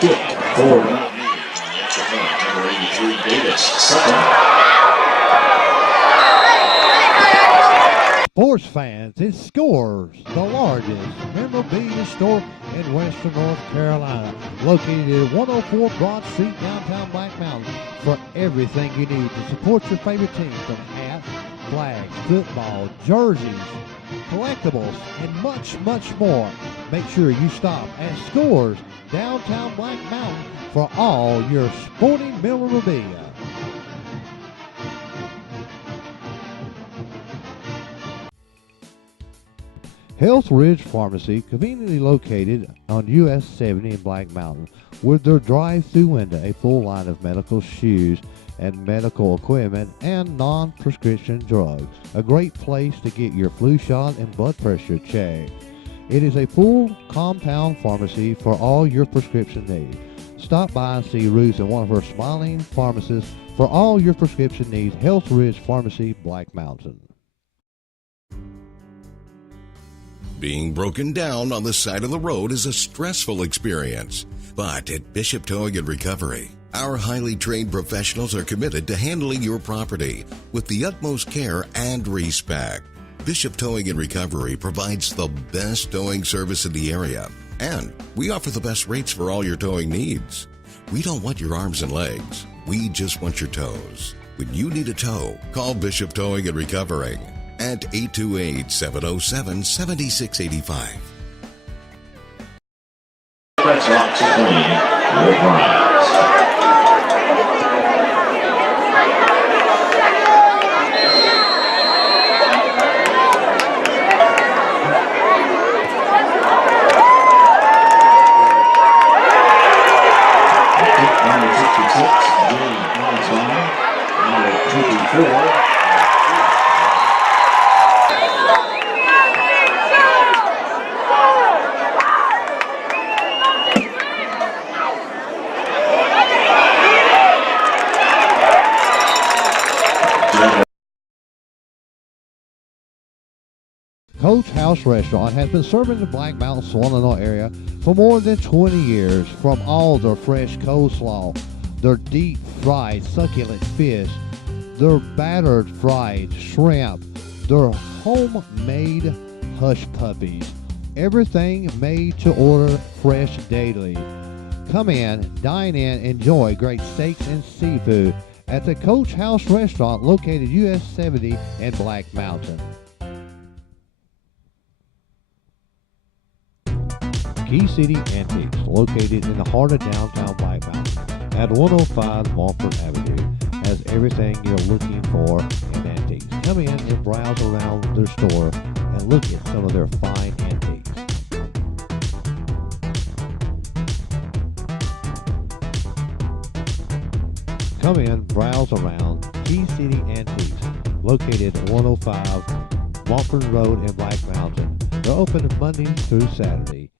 kick for number 83 Davis. Second. Sports fans, it Scores, the largest memorabilia store in western North Carolina, located at 104 Broad Street, downtown Black Mountain, for everything you need to support your favorite team, from hats, flags, football, jerseys, collectibles, and much, much more. Make sure you stop at Scores, downtown Black Mountain, for all your sporting memorabilia. Health Ridge Pharmacy, conveniently located on US 70 in Black Mountain, with their drive-through window, a full line of medical shoes and medical equipment and non-prescription drugs. A great place to get your flu shot and blood pressure checked. It is a full compound pharmacy for all your prescription needs. Stop by and see Ruth and one of her smiling pharmacists for all your prescription needs. Health Ridge Pharmacy, Black Mountain. Being broken down on the side of the road is a stressful experience. But at Bishop Towing and Recovery, our highly trained professionals are committed to handling your property with the utmost care and respect. Bishop Towing and Recovery provides the best towing service in the area, and we offer the best rates for all your towing needs. We don't want your arms and legs. We just want your toes. When you need a tow, call Bishop Towing and Recovery at 828-707-7685. That's lock to clean with Ryan. Number 66, Jay Alexander. Number 24. Coach House Restaurant has been serving the Black Mountain, Swannanoa area for more than 20 years. From all their fresh coleslaw, their deep fried succulent fish, their battered fried shrimp, their homemade hush puppies, everything made to order fresh daily. Come in, dine in, enjoy great steaks and seafood at the Coach House Restaurant located US 70 in Black Mountain. Key City Antiques, located in the heart of downtown Black Mountain at 105 Montfort Avenue, has everything you're looking for in antiques. Come in and browse around their store and look at some of their fine antiques. Come in, browse around Key City Antiques, located at 105 Montfort Road in Black Mountain. They're open Monday through Saturday.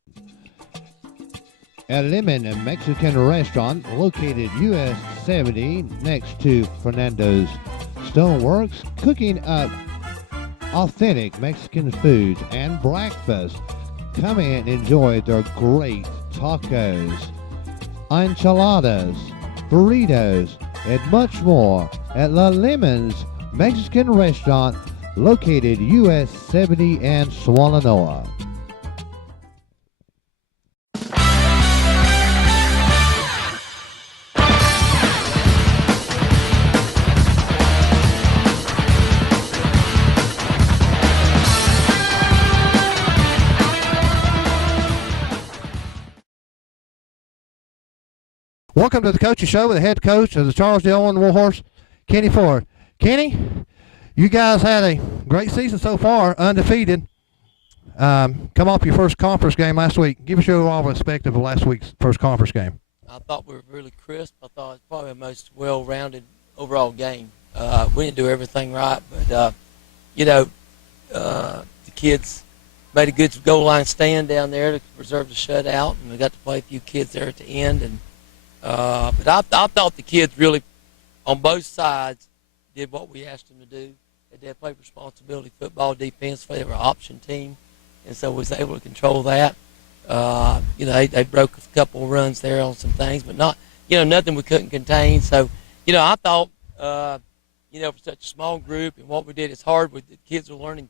A Lemon Mexican restaurant located US 70 next to Fernando's Stoneworks, cooking up authentic Mexican foods and breakfast. Come in and enjoy their great tacos, enchiladas, burritos, and much more at La Lemon's Mexican restaurant located US 70 and Swannanoa. Welcome to the Coaching Show with the head coach of the Charles D. Owen Warhorse, Kenny Ford. Kenny, you guys had a great season so far, undefeated. Come off your first conference game last week. Give us your overall perspective of last week's first conference game. I thought we were really crisp. I thought it was probably the most well-rounded overall game. We didn't do everything right, but, the kids made a good goal line stand down there to preserve the shutout, and we got to play a few kids there at the end. But I thought the kids really, on both sides, did what we asked them to do. They did play responsibility football defensively. They were an option team, and so was able to control that. They broke a couple of runs there on some things, but not, nothing we couldn't contain. So, I thought, for such a small group and what we did, it's hard with the kids are learning,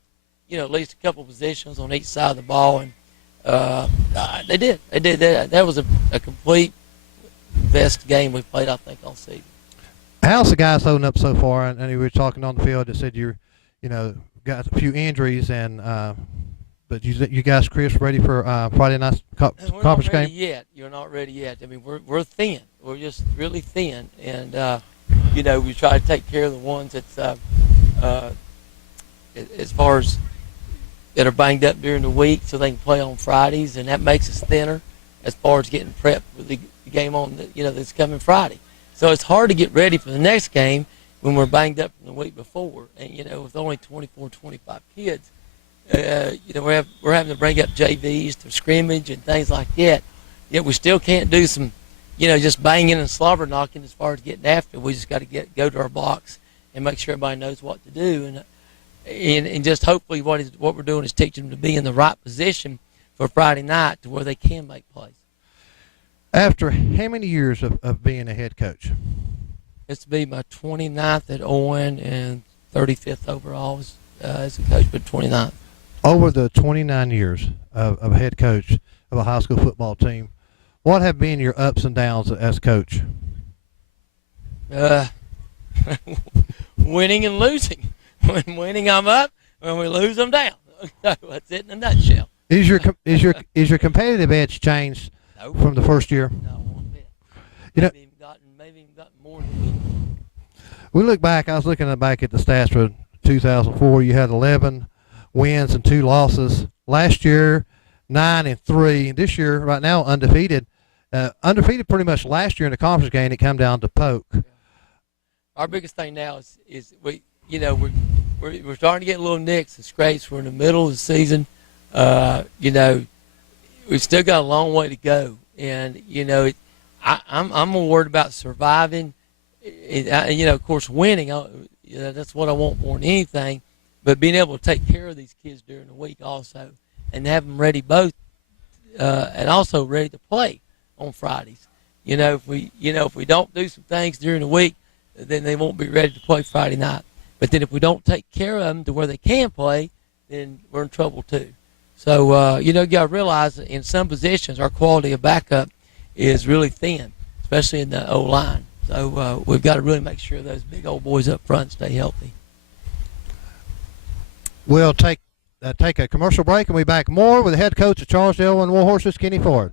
at least a couple of positions on each side of the ball. And they did. That was a complete best game we played, I think, all season. How's the guys holding up so far? And you were talking on the field that said got a few injuries, and but you guys, Chris, ready for Friday night's conference game? You're not ready yet. I mean, we're thin. We're just really thin, and we try to take care of the ones that's as far as that are banged up during the week, so they can play on Fridays, and that makes us thinner as far as getting prepped for the game on that's coming Friday. So it's hard to get ready for the next game when we're banged up from the week before. And, with only 24, 25 kids, we're having to bring up JVs to scrimmage and things like that. Yet we still can't do some, just banging and slobber knocking as far as getting after. We just got to go to our box and make sure everybody knows what to do. And just hopefully what we're doing is teaching them to be in the right position for Friday night to where they can make plays. After how many years of being a head coach? It's to be my 29th at Owen and 35th overall as a coach, but 29th. Over the 29 years of head coach of a high school football team, what have been your ups and downs as coach? Winning and losing. When winning, I'm up. When we lose, I'm down. That's it in a nutshell. Is your competitive edge changed from the first year? No, one bit. Maybe even gotten more than we look back. I was looking back at the stats for 2004. You had 11 wins and 2 losses. Last year, 9-3. This year, right now, undefeated. Undefeated pretty much last year in the conference game. It came down to Polk. Yeah. Our biggest thing now is we're starting to get little nicks and scrapes. We're in the middle of the season. We've still got a long way to go, and I'm more worried about surviving. Of course, winning. That's what I want more than anything. But being able to take care of these kids during the week also, and have them ready both, and also ready to play on Fridays. If we don't do some things during the week, then they won't be ready to play Friday night. But then if we don't take care of them to where they can play, then we're in trouble too. So, you got to realize that in some positions our quality of backup is really thin, especially in the O-line. So we've got to really make sure those big old boys up front stay healthy. We'll take a commercial break and we'll be back more with the head coach of Charlesdale and Warhorses, Kenny Ford.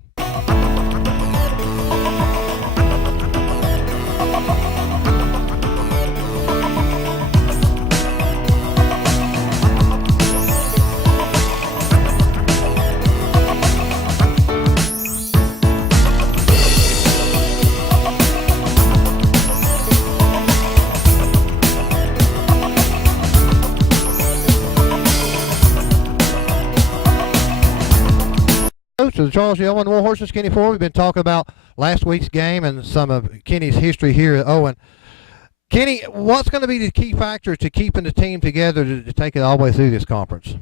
To the Charlesdale and Warhorses, Kenny Ford. We've been talking about last week's game and some of Kenny's history here at Owen. Kenny, what's going to be the key factor to keeping the team together to take it all the way through this conference?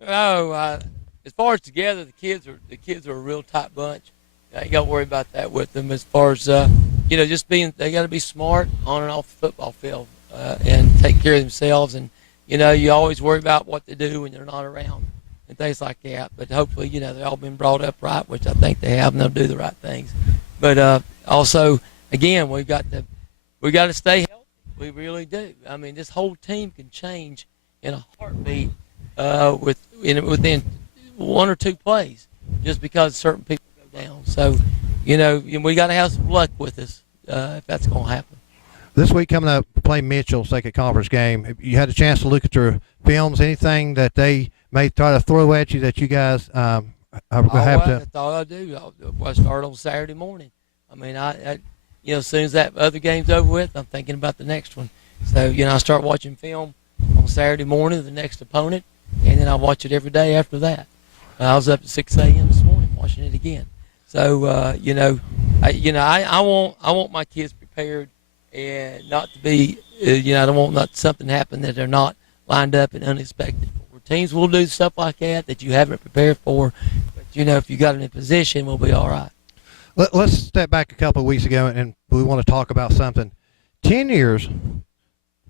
As far as together, the kids are a real tight bunch. You ain't got to worry about that with them. As far as just they got to be smart on and off the football field and take care of themselves. And you always worry about what they do when they're not around and things like that. But hopefully, they've all been brought up right, which I think they have, and they'll do the right things. But also, again, we got to stay healthy. We really do. I mean, this whole team can change in a heartbeat within 1 or 2 plays, just because certain people go down. So, we got to have some luck with us if that's going to happen. This week coming up, play Mitchell, second conference game. You had a chance to look at their films. Anything that they may try to throw at you that you guys have to? That's all I do. I start on Saturday morning. I mean, I as soon as that other game's over with, I'm thinking about the next one. So, I start watching film on Saturday morning of the next opponent, and then I watch it every day after that. I was up at 6 a.m. this morning watching it again. So, I want my kids prepared and not to be, I don't want not something to happen that they're not lined up and unexpected for. Teams will do stuff like that you haven't prepared for, but if you got it in position, we'll be all right. Let's step back a couple of weeks ago, and we want to talk about something. 10 years,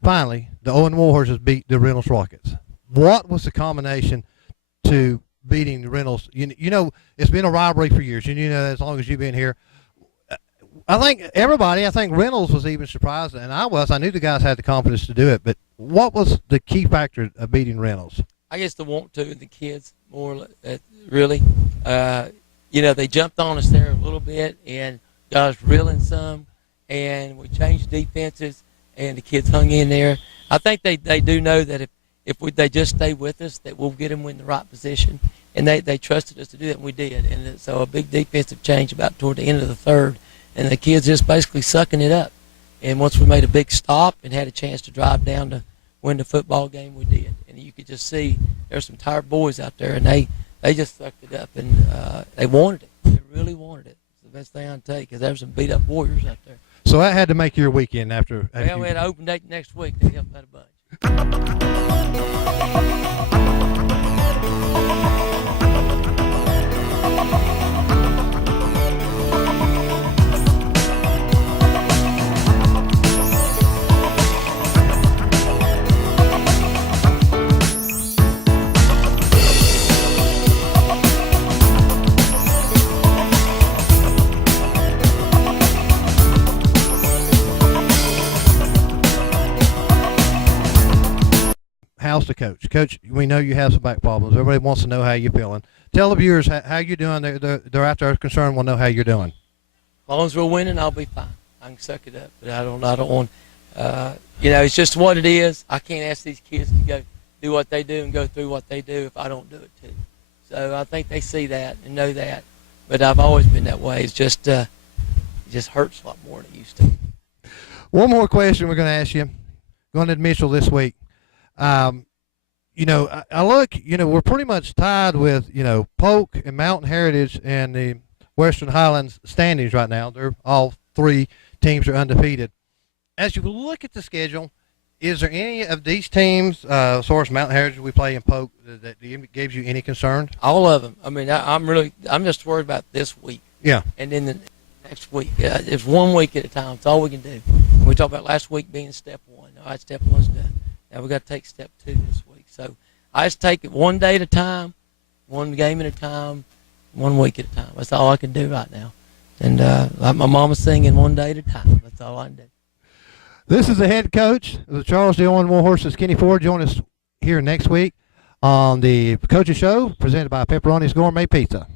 finally, the Owen Warhorses beat the Reynolds Rockets. What was the combination to beating the Reynolds? You know, it's been a rivalry for years, and you know that as long as you've been here. I think Reynolds was even surprised, and I was. I knew the guys had the confidence to do it, but what was the key factor of beating Reynolds? I guess the want to of the kids more, really. They jumped on us there a little bit and got us reeling some, and we changed defenses, and the kids hung in there. I think they do know that if they just stay with us, that we'll get them in the right position, and they trusted us to do that, and we did. And so a big defensive change about toward the end of the third, and the kids just basically sucking it up. And once we made a big stop and had a chance to drive down to win the football game, we did. And you could just see there's some tired boys out there, and they just sucked it up, and they wanted it. They really wanted it. It's the best thing I can take, because there's some beat-up warriors out there. So that had to make your weekend after we had an open date next week. They helped out a bunch. How's the coach? Coach, we know you have some back problems. Everybody wants to know how you're feeling. Tell the viewers how you're doing. They're out there concerned. Will know how you're doing. As long as we're winning, I'll be fine. I can suck it up, but I don't want. It's just what it is. I can't ask these kids to go do what they do and go through what they do if I don't do it too. So I think they see that and know that. But I've always been that way. It's just it just hurts a lot more than it used to. One more question we're going to ask you. Going to Mitchell this week. I look, we're pretty much tied with, Polk and Mountain Heritage and the Western Highlands standings right now. They're all three teams are undefeated. As you look at the schedule, is there any of these teams, as far as Mountain Heritage we play in Polk, that gives you any concern? All of them. I mean, I'm just worried about this week. Yeah. And then the next week. It's 1 week at a time. It's all we can do. And we talked about last week being step one. All right, step one's done. Now we got to take step 2 this week. So I just take it one day at a time, one game at a time, 1 week at a time. That's all I can do right now. And like my mama's singing, one day at a time. That's all I can do. This is the head coach of the Charles D. Owen Warhorses, Kenny Ford. Join us here next week on the Coaching Show presented by Pepperoni's Gourmet Pizza.